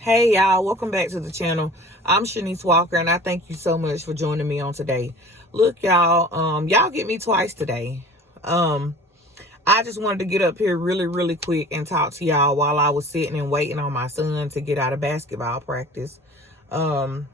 Hey y'all, welcome back to the channel. I'm Sha'Nese Walker, and I thank you so much for joining me on today. Look, y'all, y'all get me twice today. I just wanted to get up here really quick and talk to y'all while I was sitting and waiting on my son to get out of basketball practice. Y'all,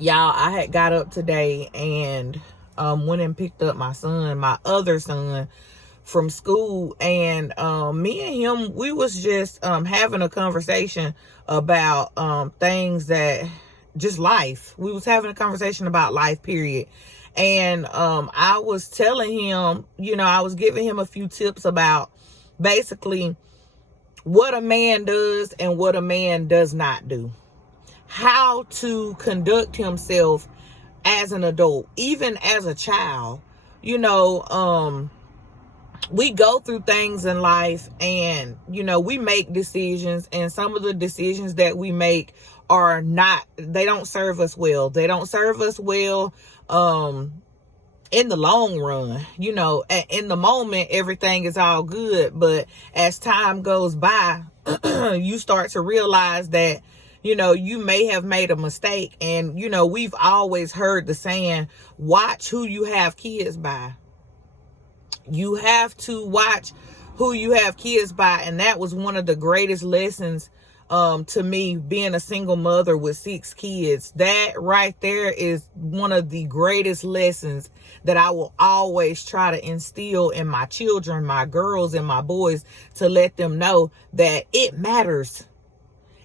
I had got up today and went and picked up my son, my other son, from school, and me and him, we was just having a conversation about things that just life. We was having a conversation about life, period. And I was telling him, I was giving him a few tips about basically what a man does and what a man does not do, how to conduct himself as an adult, even as a child. We go through things in life, and we make decisions, and some of the decisions that we make they don't serve us well. They don't serve us well in the long run. In the moment everything is all good, but as time goes by, you start to realize that you may have made a mistake. And we've always heard the saying, watch who you have kids by. You have to watch who you have kids by. And that was one of the greatest lessons to me, being a single mother with 6 kids. That right there is one of the greatest lessons that I will always try to instill in my children, my girls and my boys, to let them know that it matters.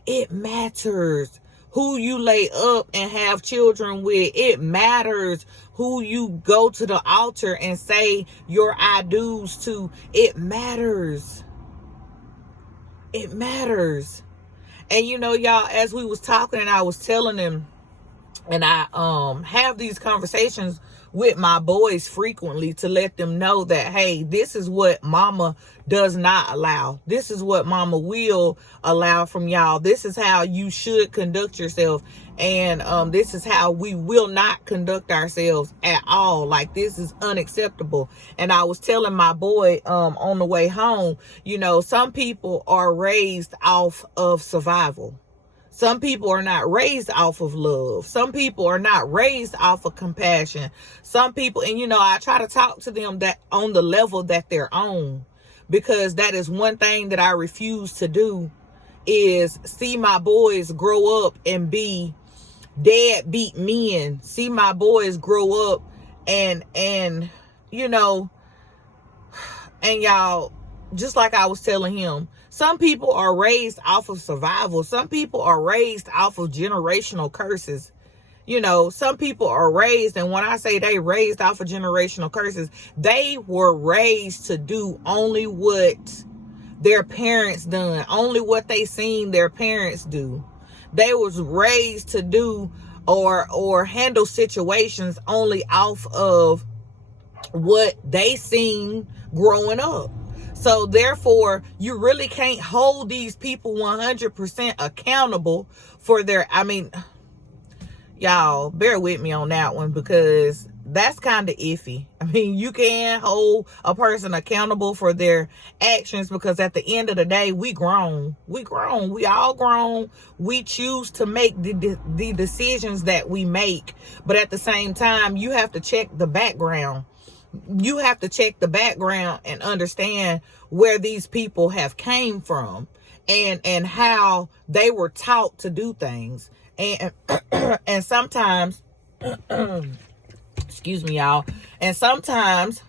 It matters who you lay up and have children with. It matters who you go to the altar and say your I do's to. It matters. It matters. And y'all, as we was talking and I was telling them, and I have these conversations with my boys frequently to let them know that, hey, this is what mama does not allow. This is what mama will allow from y'all. This is how you should conduct yourself. And this is how we will not conduct ourselves at all. Like, this is unacceptable. And I was telling my boy on the way home, some people are raised off of survival. Some people are not raised off of love. Some people are not raised off of compassion. Some people, and I try to talk to them that on the level that they're on, because that is one thing that I refuse to do, is see my boys grow up and be deadbeat men. See my boys grow up and y'all, just like I was telling him, some people are raised off of survival. Some people are raised off of generational curses. Some people are raised, and when I say they raised off of generational curses, they were raised to do only what their parents done, only what they seen their parents do. They was raised to do or handle situations only off of what they seen growing up. So therefore, you really can't hold these people 100% accountable for their, y'all bear with me on that one, because that's kind of iffy. You can hold a person accountable for their actions, because at the end of the day, we grown. We all grown. We choose to make the decisions that we make. But at the same time, you have to check the background. You have to check the background and understand where these people have came from and how they were taught to do things. And and sometimes excuse me, y'all, and sometimes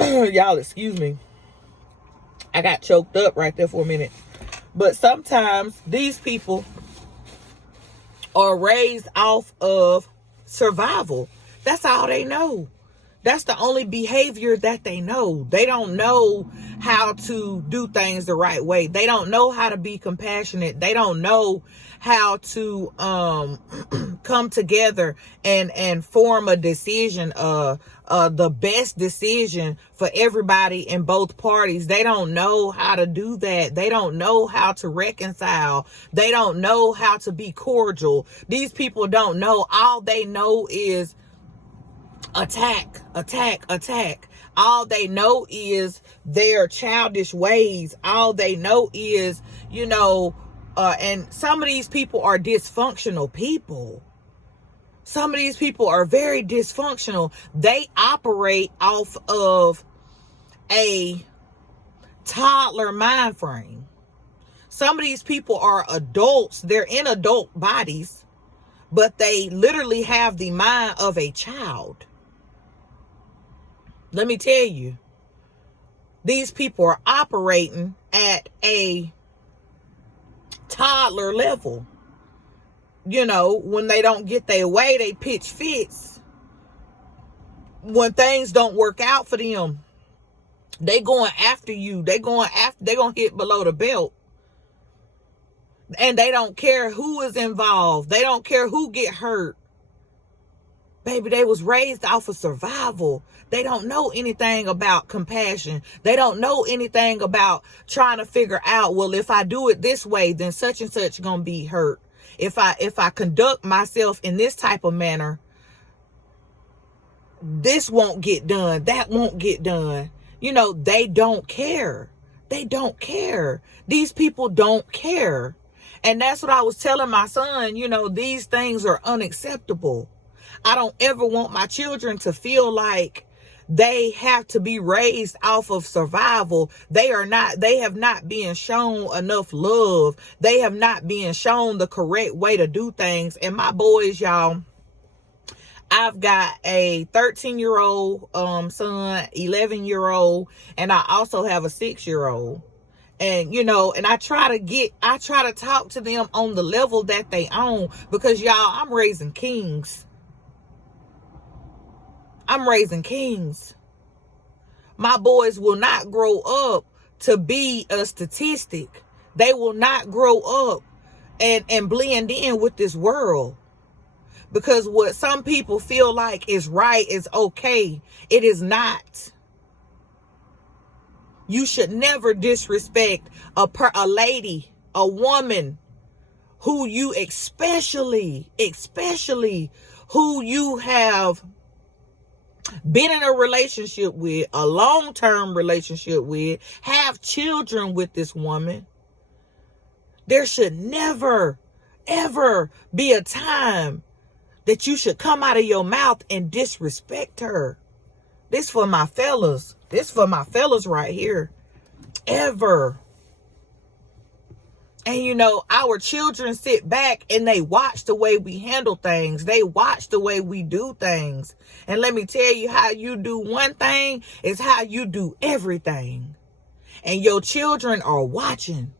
y'all excuse me, I got choked up right there for a minute. But sometimes these people are raised off of survival. That's all they know. That's the only behavior that they know. They don't know how to do things the right way. They don't know how to be compassionate. They don't know how to come together and form a decision, the best decision for everybody in both parties. They don't know how to do that. They don't know how to reconcile. They don't know how to be cordial. These people don't know. All they know is attack, attack, attack. All they know is their childish ways. All they know is, and some of these people are dysfunctional people. Some of these people are very dysfunctional. They operate off of a toddler mind frame. Some of these people are adults. They're in adult bodies, but they literally have the mind of a child. Let me tell you, these people are operating at a toddler level. When they don't get their way, they pitch fits. When things don't work out for them, they going after you. They're going to hit below the belt. And they don't care who is involved. They don't care who get hurt. Baby, they was raised off of survival. They don't know anything about compassion. They don't know anything about trying to figure out, well, if I do it this way, then such and such gonna be hurt. If I conduct myself in this type of manner, this won't get done. That won't get done. They don't care. They don't care. These people don't care. And that's what I was telling my son. These things are unacceptable. I don't ever want my children to feel like they have to be raised off of survival. They have not been shown enough love. They have not been shown the correct way to do things. And my boys, y'all, I've got a 13-year-old son, 11-year-old, and I also have a 6-year-old. And, and I try to talk to them on the level that they own, because y'all, I'm raising kings. I'm raising kings. My boys will not grow up to be a statistic. They will not grow up and blend in with this world. Because what some people feel like is right is okay, it is not. You should never disrespect a lady, a woman who you especially who you have been in a relationship with, a long-term relationship with, have children with this woman. There should never, ever be a time that you should come out of your mouth and disrespect her. This for my fellas. This for my fellas right here. Ever. And our children sit back and they watch the way we handle things. They watch the way we do things. And let me tell you, how you do one thing is how you do everything. And your children are watching.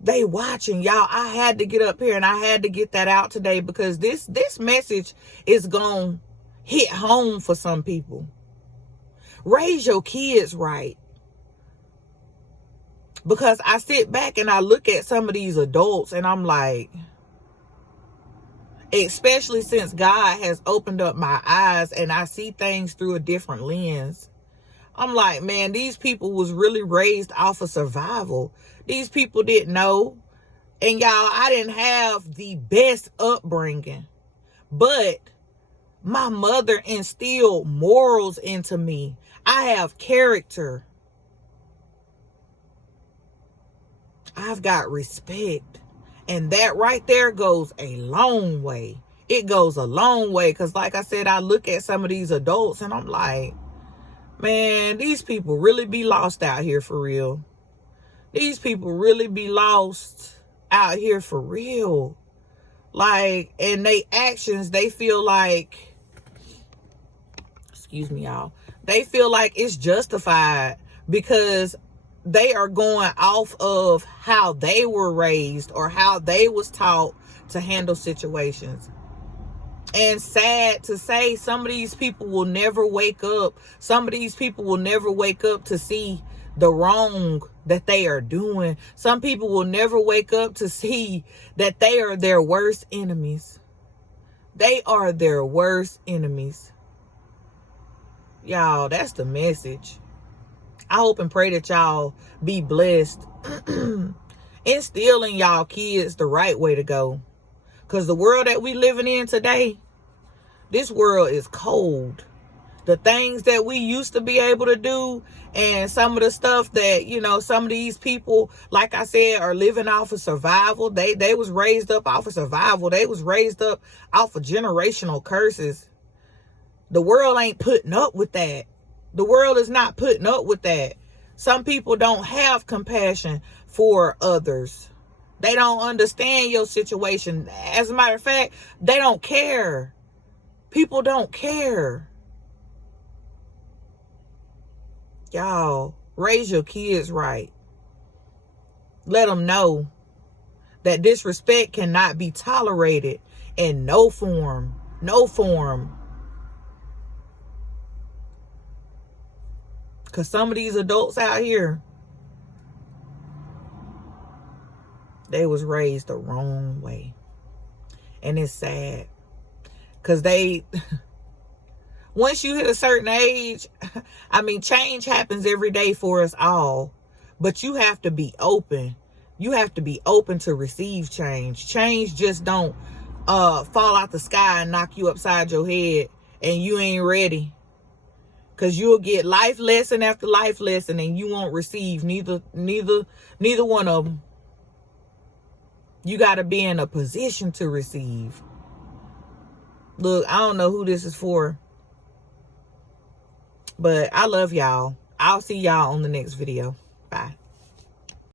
They watching, y'all. I had to get up here and I had to get that out today, because this message is going to hit home for some people. Raise your kids right. Because I sit back and I look at some of these adults and I'm like, especially since God has opened up my eyes and I see things through a different lens. I'm like, man, these people was really raised off of survival. These people didn't know. And y'all, I didn't have the best upbringing, but my mother instilled morals into me. I have character. I've got respect. And that right there goes a long way. It goes a long way. Because like I said, I look at some of these adults and I'm like, man, these people really be lost out here for real. These people really be lost out here for real. Like, and they actions, they feel like, excuse me, y'all. They feel like it's justified because they are going off of how they were raised or how they was taught to handle situations. And sad to say, some of these people will never wake up. Some of these people will never wake up to see the wrong that they are doing. Some people will never wake up to see that they are their worst enemies. They are their worst enemies. Y'all, that's the message. I hope and pray that y'all be blessed. Instilling y'all kids the right way to go. Because the world that we living in today, This world is cold. The things that we used to be able to do, and some of the stuff that, you know, some of these people, like I said, are living off of survival. They was raised up off of survival. They was raised up off of generational curses. The world ain't putting up with that. The world is not putting up with that. Some people don't have compassion for others. They don't understand your situation. As a matter of fact, they don't care. People don't care. Y'all, raise your kids right. Let them know that disrespect cannot be tolerated in no form. No form. Because some of these adults out here, they was raised the wrong way. And it's sad. Because once you hit a certain age, I mean, change happens every day for us all. But you have to be open. You have to be open to receive change. Change just don't fall out the sky and knock you upside your head and you ain't ready. Because you'll get life lesson after life lesson and you won't receive neither one of them. You got to be in a position to receive. Look, I don't know who this is for, but I love y'all. I'll see y'all on the next video. Bye.